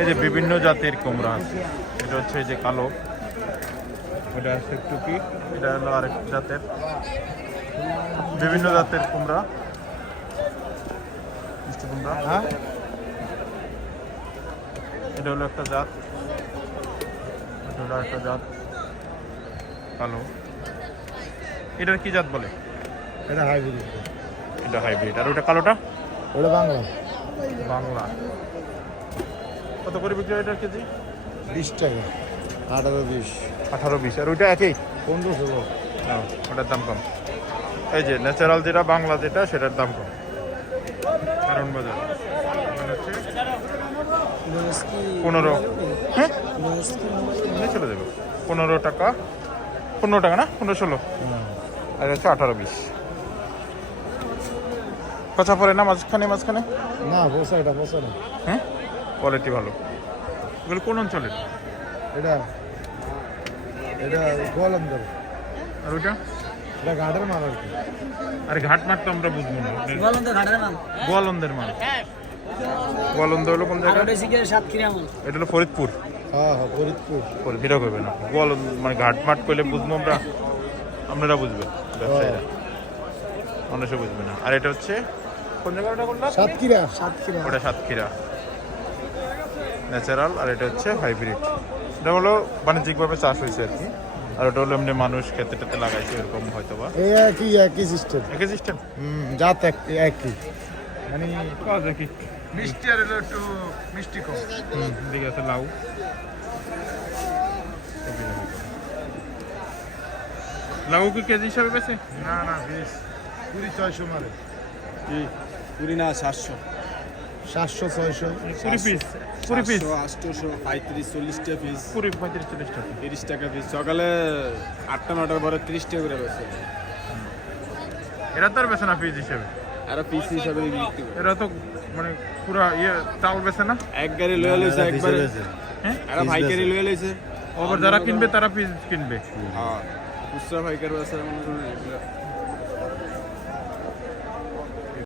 এই যে বিভিন্ন জাতের কুমড়া এটা হচ্ছে এই যে কালো। এটা হচ্ছে টুকি এটা হলো আরেক জাতের। বিভিন্ন জাতের কুমড়া। মিষ্টি কুমড়া হ্যাঁ? এটা হলো একটা জাত। এটা হলো একটা জাত। কালো এটার কি জাত বলে? এটা হাইব্রিড এটা হাইব্রিড আর ওটা কালোটা? ওটা বাংলা। বাংলা। কত করে বিক্রি হয় এটার কেজি? বিশ টাকা। আঠারো বিশ। আঠারো বিশ। আর ওইটা একই? পনেরো ষোলো। না, ওটার দাম কম। এই যে ন্যাচারাল যেটা বাংলা যেটা সেটার দাম কম। কারণ বাজার। পনেরো। হ্যাঁ? চলে যাবে। পনেরো টাকা। পনেরো টাকা না? পনেরো ষোলো। আর হচ্ছে আঠারো বিশ। কথা পড়ে না মাঝখানে মাঝখানে? না বসা এটা বসা না হ্যাঁ? কোয়ালিটি ভালো। এগুলো কোন অঞ্চলের? এটা এটা গোয়ালন্দর। আর ওইটা? এটা ঘাটের মাল আর কি। আরে ঘাট মাঠ তো আমরা বুঝব না। গোয়ালন্দের মাল। গোয়ালন্দ হলো কোন জায়গা? এটা হলো ফরিদপুর। হ্যাঁ হ্যাঁ ফরিদপুর। পরে ভিড়ও করবে না। গোয়ালন্দ মানে ঘাট মাঠ করলে বুঝব আমরা। আপনারা বুঝবেন ব্যবসায়ীরা। মানুষও বুঝবে না। আর এটা হচ্ছে কোন জায়গাটা সাতক্ষীরা। সাতক্ষীরা। ওটা সাতক্ষীরা। ন্যাচারাল আর এটা হচ্ছে হাইব্রিড। এটা হলো বাণিজ্যিকভাবে চাষ হয়েছে আর কি। আর ওটা হলো এমনি মানুষ খেতে টেতে লাগাইছে এরকম হয়তো বা একই একই সিস্টেম একই সিস্টেম হুম জাত এক একই। মানে কাজ একই মিষ্টি আর একটু মিষ্টি কম। হুম দিকে আছে লাউ। লাউ কি কেজি হিসাবে বেছে না না বেশ। কুড়ি ছয়শো মারে। কুড়ি না সাতশো। সাতশো ছয়শো কুড়ি পিস কুড়ি পিস আটশোশো পঁয়ত্রিশ চল্লিশটা পিস কুড়ি পঁয়ত্রিশ চল্লিশ টাকা তিরিশ টাকা পিস সকালে আটটা নটার পরে তিরিশ টাকা করে বেছে এরা তো আর বেছে না পিস হিসেবে। আর পিস হিসাবে বিক্রি এরা তো মানে পুরা ইয়ে চাল বেছে না? এক গাড়ি লয়ে লইছে একবারে। হ্যাঁ? আর ভাইকারি লয়ে লইছে। আবার যারা কিনবে তারা পিস কিনবে। হ্যাঁ খুচরা ভাইকার বেছে মনে